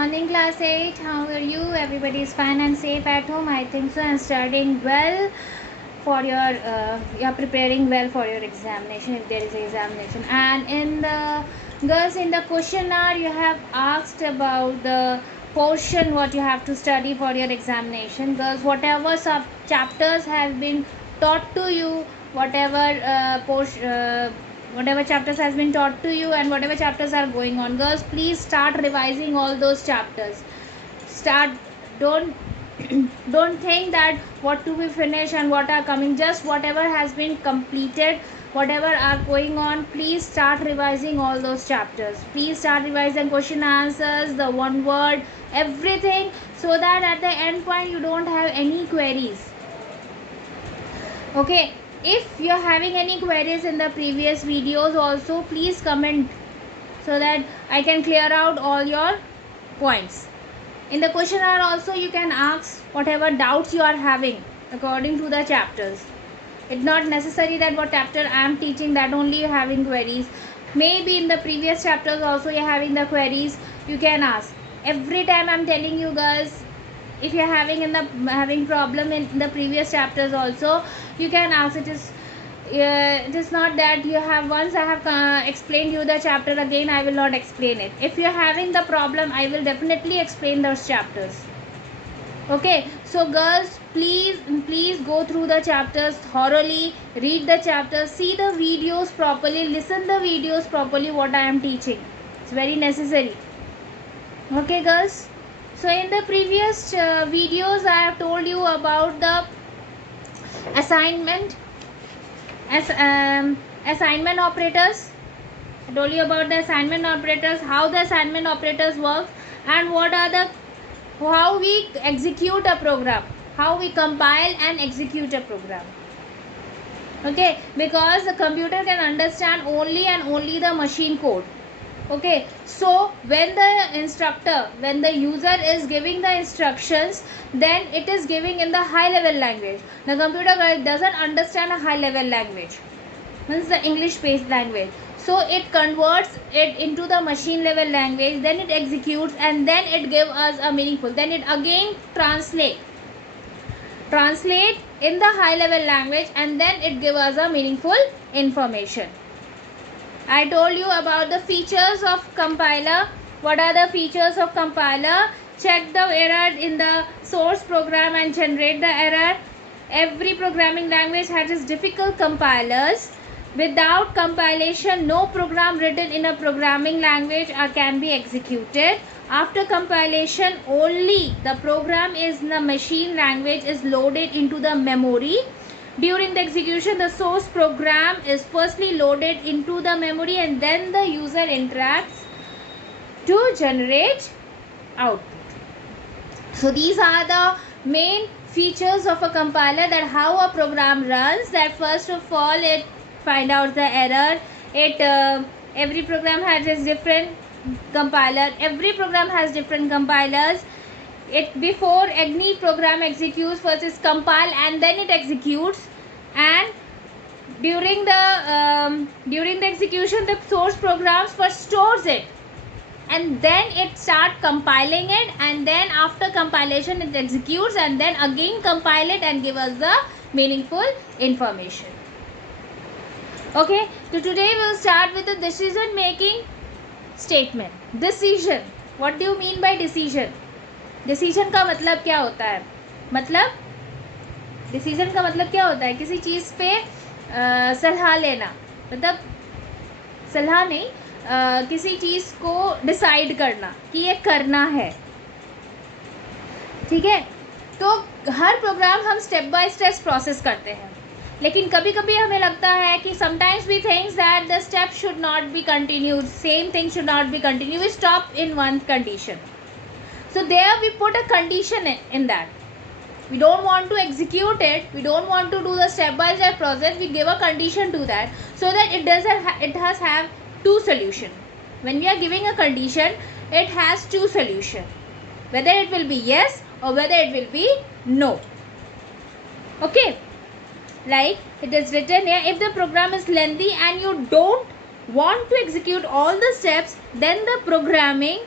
morning, class 8. How are you? Everybody is fine and safe at home. I think so. And studying well for your, you're preparing well for your examination if there is an examination. And in the girls, in the questionnaire, you have asked about the portion what you have to study for your examination. Girls, whatever sub chapters have been taught to you, whatever chapters has been taught to you and whatever chapters are going on, girls, please start revising all those chapters. Don't don't think that what to be finished and what are coming. Just whatever has been completed, whatever are going on, please start revising all those chapters. Please start revising question answers, the one word, everything, so that at the end point you don't have any queries. Okay, if you're having any queries in the previous videos also, please comment so that I can clear out all your points. In the questionnaire also you can ask whatever doubts you are having according to the chapters. It's not necessary that what chapter I am teaching that only you're having queries. Maybe in the previous chapters also you're having the queries. You can ask. Every time I'm telling you girls, if you're having problem in the previous chapters also, you can ask. It is not that you have, once I have explained you the chapter, again I will not explain it. If you're having the problem, I will definitely explain those chapters. Okay, so girls, please go through the chapters thoroughly, read the chapters, see the videos properly, listen the videos properly what I am teaching. It's very necessary. Okay girls, so in the previous videos I have told you about the assignment operators. I told you about the assignment operators, how the assignment operators work, and how we execute a program, how we compile and execute a program. Okay, because the computer can understand only and only the machine code. Okay, so when the user is giving the instructions, then it is giving in the high level language. The computer doesn't understand a high level language, means the English based language, so it converts it into the machine level language, then it executes, and then it gives us a meaningful, then it again translate in the high level language, and then it gives us a meaningful information. I told you about the features of compiler. What are the features of compiler? Check the error in the source program and generate the error. Every programming language has its difficult compilers. Without compilation, no program written in a programming language can be executed. After compilation, only the program in the machine language is loaded into the memory. During the execution, the source program is firstly loaded into the memory, and then the user interacts to generate output. So these are the main features of a compiler, that how a program runs. That first of all, it find out the error. Every program has its different compiler. Every program has different compilers. Before any program executes, first is compile and then it executes, and during the execution, the source programs first stores it, and then it start compiling it, and then after compilation it executes, and then again compile it and give us the meaningful information. Okay, so today we'll start with the decision making statement. Decision, what do you mean by decision? Decision का मतलब क्या होता है? Decision का मतलब क्या होता है? किसी चीज़ पे सलाह लेना, मतलब सलाह नहीं, किसी चीज़ को डिसाइड करना कि ये करना है. ठीक है, तो हर प्रोग्राम हम स्टेप बाय स्टेप प्रोसेस करते हैं, लेकिन कभी कभी हमें लगता है कि sometimes we thinks that the step should not be continued, same thing should not be continue, we stop in one condition. So there we put a condition in that. We don't want to execute it. We don't want to do the step-by-step process. We give a condition to that, so that it has have two solution. When we are giving a condition, it has two solution. Whether it will be yes or whether it will be no. Okay. Like it is written here, if the program is lengthy and you don't want to execute all the steps, then the programming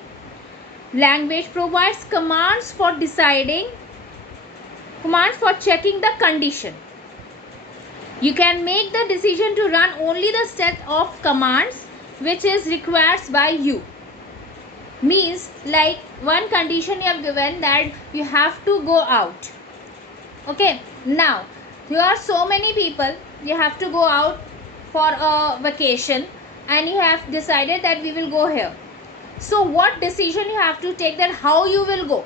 Language provides commands for checking the condition. You can make the decision to run only the set of commands which is required by you. Means like one condition you have given that you have to go out. Okay, now you are so many people, you have to go out for a vacation and you have decided that we will go here. So what decision you have to take, that how you will go?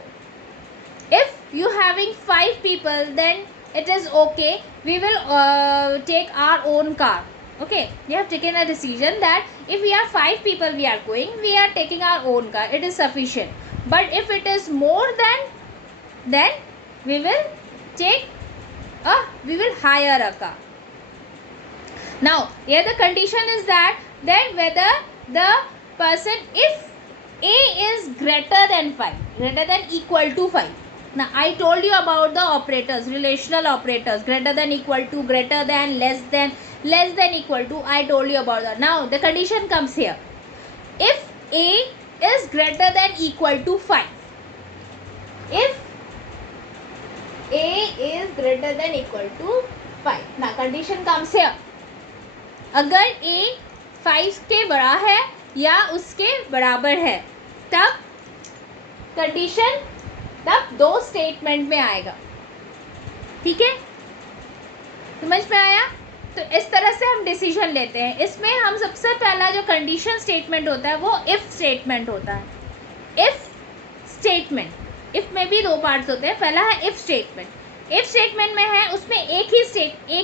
If you having 5 people, then it is okay, we will take our own car. Okay, we have taken a decision that if we are 5 people we are going, we are taking our own car, it is sufficient. But if it is more than, then we will hire a car. Now here the condition is that then whether the person, if a is greater than 5, greater than equal to 5. Now I told you about the operators, relational operators, greater than, equal to, greater than, less than equal to. I told you about that. Now the condition comes here. If a is greater than equal to 5, if a is greater than equal to 5, now condition comes here. अगर a 5 के बड़ा है या उसके बराबर है, तब condition, तब 2 स्टेटमेंट में आएगा. ठीक है, समझ में आया? तो इस तरह से हम डिसीजन लेते हैं. इसमें हम सबसे पहला जो कंडीशन स्टेटमेंट होता है वो इफ स्टेटमेंट होता है. इफ स्टेटमेंट, इफ में भी 2 पार्ट्स होते हैं. पहला है इफ स्टेटमेंट. इफ स्टेटमेंट में है उसमें एक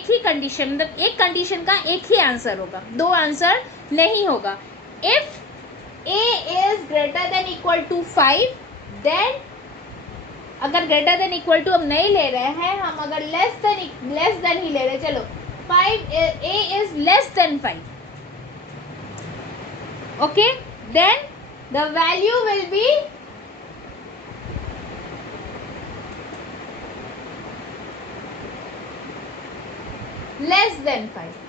ही कंडीशन, मतलब एक कंडीशन का एक ही आंसर होगा, 2 आंसर नहीं होगा. If a is greater than equal to 5, then अगर greater than equal to हम नहीं ले रहे हैं, हम अगर less than ही ले रहे, चलो 5, a is less than 5. Okay, then the value will be less than 5.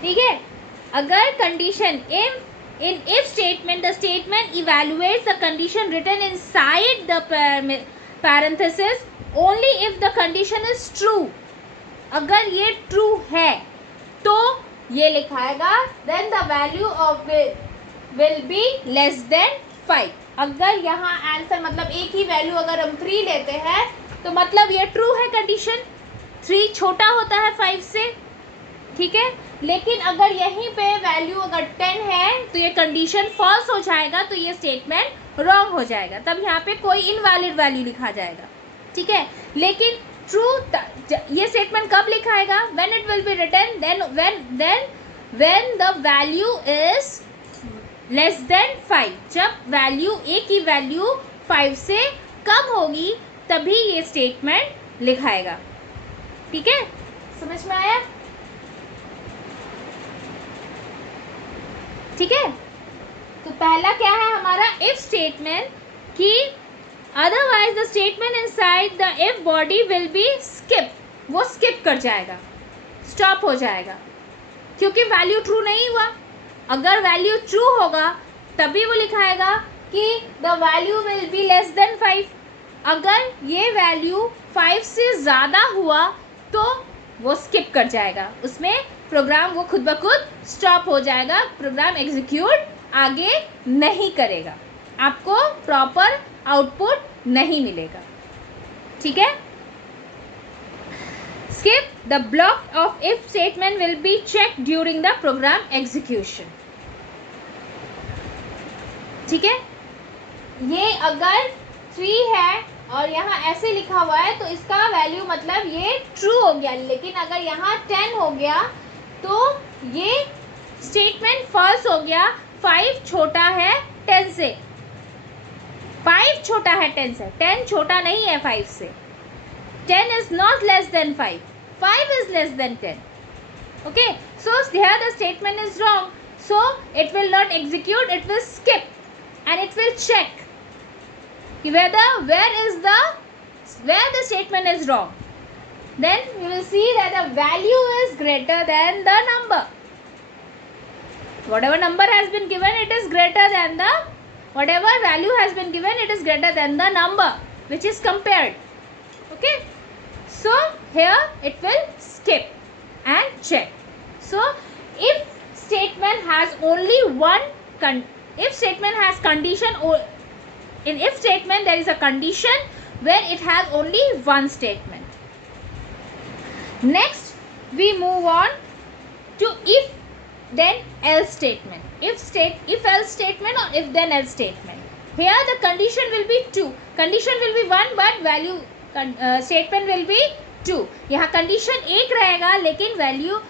ठीक है, अगर condition in if statement, the statement evaluates the condition written inside the parenthesis only if the condition is true. अगर ये true है तो ये लिखाएगा then the value of will be less than 5. अगर यहाँ आंसर मतलब एक ही वैल्यू अगर हम 3 लेते हैं तो मतलब ये ट्रू है कंडीशन, 3 छोटा होता है 5 से. ठीक है, लेकिन अगर यहीं पे वैल्यू अगर 10 है तो ये कंडीशन फॉल्स हो जाएगा, तो ये स्टेटमेंट रॉन्ग हो जाएगा, तब यहाँ पे कोई इनवैलिड वैल्यू लिखा जाएगा. ठीक है, लेकिन ट्रू ये स्टेटमेंट कब लिखाएगा? When it will be written, then when the value is less than 5. जब वैल्यू ए की वैल्यू 5 से कम होगी तभी ये स्टेटमेंट लिखाएगा. ठीक है, समझ में आया? ठीक है, तो पहला क्या है हमारा इफ स्टेटमेंट कि otherwise the statement inside the if body will be skip, वो स्किप कर जाएगा, स्टॉप हो जाएगा, क्योंकि वैल्यू ट्रू नहीं हुआ. अगर वैल्यू ट्रू होगा तभी वो लिखाएगा कि the value will be less than 5. अगर ये वैल्यू 5 से ज़्यादा हुआ तो वो स्किप कर जाएगा, उसमें प्रोग्राम वो खुद ब खुद स्टॉप हो जाएगा, प्रोग्राम एग्जीक्यूट आगे नहीं करेगा, आपको प्रॉपर आउटपुट नहीं मिलेगा. ठीक है, skip the block of if statement will be checked during the program execution. ठीक है, ये अगर 3 है और यहाँ ऐसे लिखा हुआ है तो इसका वैल्यू मतलब ये ट्रू हो गया, लेकिन अगर यहाँ 10 हो गया तो ये स्टेटमेंट फॉल्स हो गया. 5 छोटा है 10 से, 5 छोटा है 10 से, 10 छोटा नहीं है 5 से. 10 is not less than 5. 5 is less than 10. Okay, so here the statement is wrong. So it will not execute, it will skip and it will check whether where the statement is wrong. Then you will see that the value is greater than the number. whatever number has been given, it is greater than the, whatever value has been given, it is greater than the number which is compared. Okay, so here it will skip and check. So if statement has only one if statement has condition, or in if statement there is a condition where it has only one statement. Next we move on to if then else statement. If else statement or if then else statement. Here the condition will be 2, condition will be 1 but value statement will be 2. यहाँ condition 1 रहेगा लेकिन value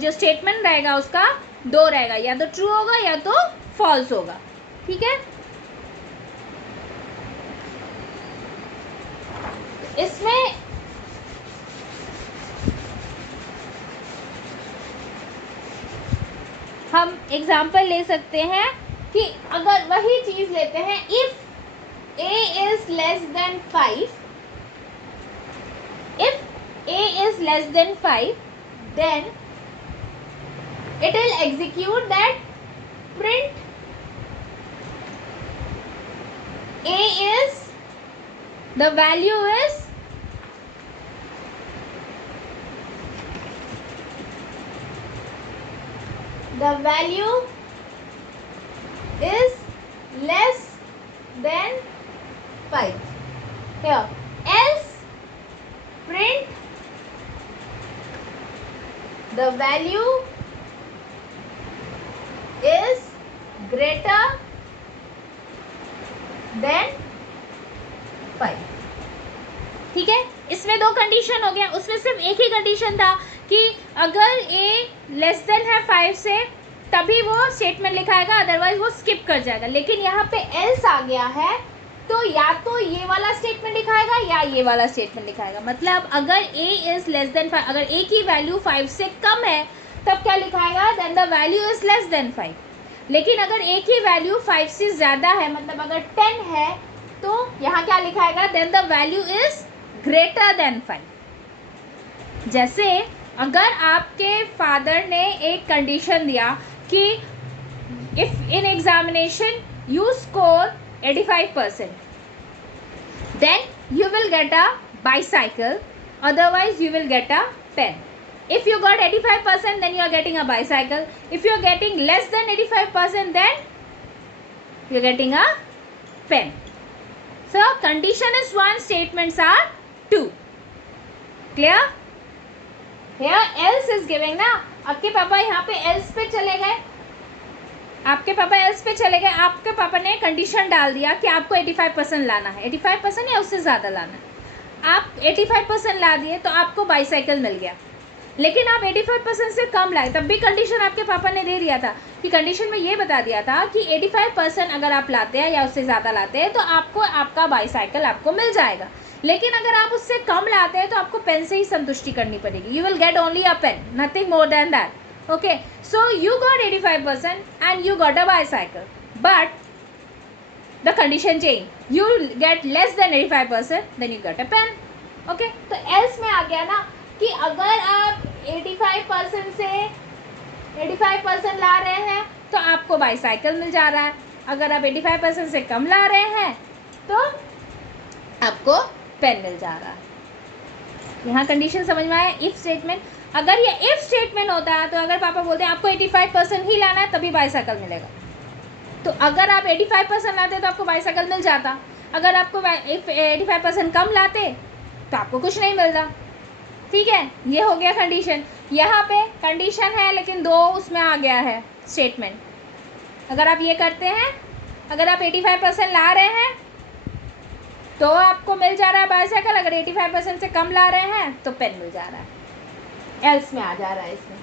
जो statement रहेगा उसका 2 रहेगा, या तो true होगा या तो फॉल्स होगा. ठीक है, इसमें हम एग्जाम्पल ले सकते हैं कि अगर वही चीज लेते हैं, if a is less than 5, if a is less than 5, then it will execute that print a is, the value is less than 5. Here else print the value is greater than 5. ठीक है, इसमें 2 condition हो गया. उसमें सिर्फ एक ही condition था कि अगर a लेस देन है 5 से तभी वो स्टेटमेंट लिखाएगा, अदरवाइज वो स्किप कर जाएगा. लेकिन यहाँ पे एल्स आ गया है तो या तो ये वाला स्टेटमेंट लिखाएगा या ये वाला स्टेटमेंट लिखाएगा. मतलब अगर a इज लेस देन 5, अगर a की वैल्यू 5 से कम है तब क्या लिखाएगा, then the value is less than 5. लेकिन अगर a की वैल्यू 5 से ज़्यादा है, मतलब अगर 10 है तो यहाँ क्या लिखाएगा, then the value is greater than 5. जैसे अगर आपके फादर ने एक कंडीशन दिया कि if in examination you score 85%, then you will get a bicycle, otherwise you will get a pen. If you got 85%, then you are getting a bicycle. If you are getting less than 85%, then you are getting a pen. So condition is 1, statements are 2. Clear? Here else is giving ना. आपके पापा यहाँ पे else पे चले गए, आपके पापा एल्स पे चले गए, आपके पापा ने कंडीशन डाल दिया कि आपको 85% लाना है, 85% या उससे ज़्यादा लाना है. आप 85% ला दिए तो आपको बाईसाइकिल मिल गया. लेकिन आप 85% से कम लाए, तब भी कंडीशन आपके पापा ने दे दिया था कि कंडीशन में ये बता दिया था कि 85% अगर आप लाते हैं या उससे ज़्यादा लाते हैं तो आपको आपका बाईसाइकिल आपको मिल जाएगा. लेकिन अगर आप उससे कम लाते हैं तो आपको पेन से ही संतुष्टि करनी पड़ेगी. You will get only a pain, nothing more than that. Okay, so you got 85% and you got a bicycle, but the condition changed. You get less than 85%, then you get a pen. Okay, तो else में आ गया ना कि अगर आप 85% से 85% ला रहे हैं तो आपको बाईसाइकिल मिल जा रहा है, अगर आप 85% से कम ला रहे हैं तो आपको पेन मिल जा रहा है. यहाँ कंडीशन समझ में आया. इफ स्टेटमेंट, अगर ये इफ स्टेटमेंट होता है तो अगर पापा बोलते हैं आपको 85% ही लाना है तभी बाईसाइकिल मिलेगा, तो अगर आप 85% लाते तो आपको बाईसाइकिल मिल जाता. अगर आपको 85% कम लाते तो आपको कुछ नहीं मिलता. ठीक है, ये हो गया कंडीशन. यहाँ पे कंडीशन है लेकिन 2 उसमें आ गया है स्टेटमेंट. अगर आप ये करते हैं, अगर आप 85% ला रहे हैं तो आपको मिल जा रहा है बाईसाइकिल, अगर 85% से कम ला रहे हैं तो पेन मिल जा रहा है. एल्स में आ जा रहा है इसमें.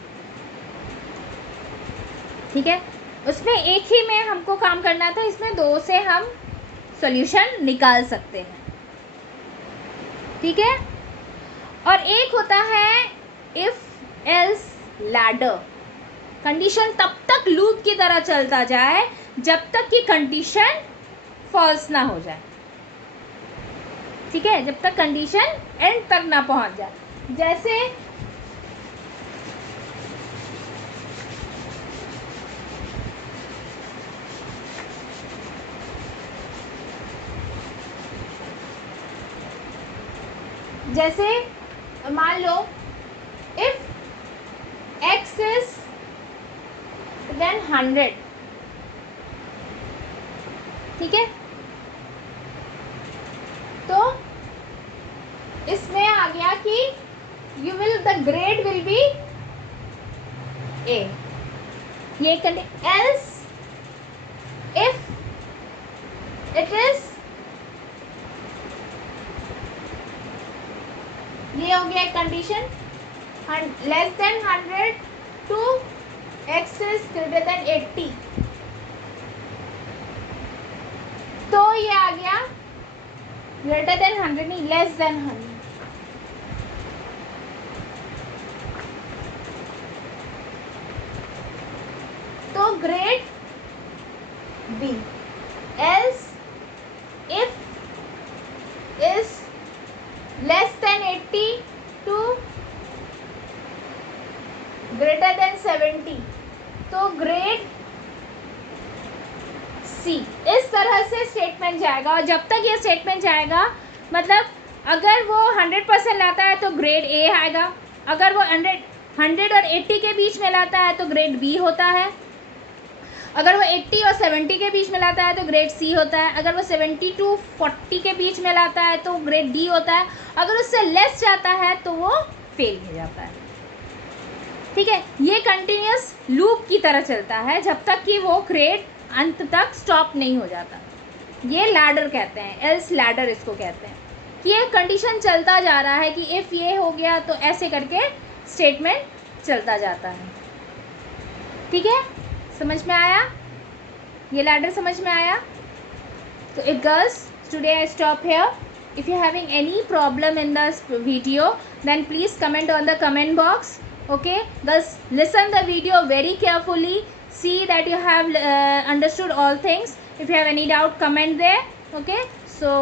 ठीक है, उसमें एक ही में हमको काम करना था, इसमें 2 से हम सॉल्यूशन निकाल सकते हैं. ठीक है, और एक होता है इफ एल्स लैडर. कंडीशन तब तक लूप की तरह चलता जाए जब तक कि कंडीशन फॉल्स ना हो जाए. ठीक है, जब तक कंडीशन एंड तक ना पहुंच जाए. जैसे जैसे मान लो इफ x is then 100, ठीक है, तो इसमें आ गया कि you will the grade will be A, ये एल्स इफ इट इज, ये हो गया condition, less than 100 to x is greater than 80, तो ये आ गया ग्रेटर देन 100 नहीं, लेस देन 100। तो grade B, else if is less than 80 to greater than 70, तो ग्रेड सी। इस तरह से स्टेटमेंट जाएगा, और जब तक ये स्टेटमेंट जाएगा मतलब अगर वो 100% लाता है तो ग्रेड ए आएगा, अगर वो 100 और 80 के बीच में लाता है तो ग्रेड बी होता है, अगर वो 80 और 70 के बीच में लाता है तो ग्रेड सी होता है, अगर वो 70 टू 40 के बीच में लाता है तो ग्रेड डी होता है, अगर उससे लेस जाता है तो वो फेल हो जाता है। ठीक है, ये कंटिन्यूस लूप की तरह चलता है जब तक कि वो ग्रेड अंत तक स्टॉप नहीं हो जाता। ये लैडर कहते हैं, एल्स लैडर इसको कहते हैं, कि ये कंडीशन चलता जा रहा है कि इफ़ ये हो गया तो ऐसे करके स्टेटमेंट चलता जाता है। ठीक है, समझ में आया? ये लैडर समझ में आया? तो it girls, today I stop here. If you're having any problem in this video, then please comment on the comment box. Okay, girls, listen the video very carefully. See that you have understood all things. If you have any doubt, comment there. Okay, so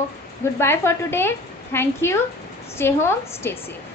goodbye for today. Thank you. Stay home, stay safe.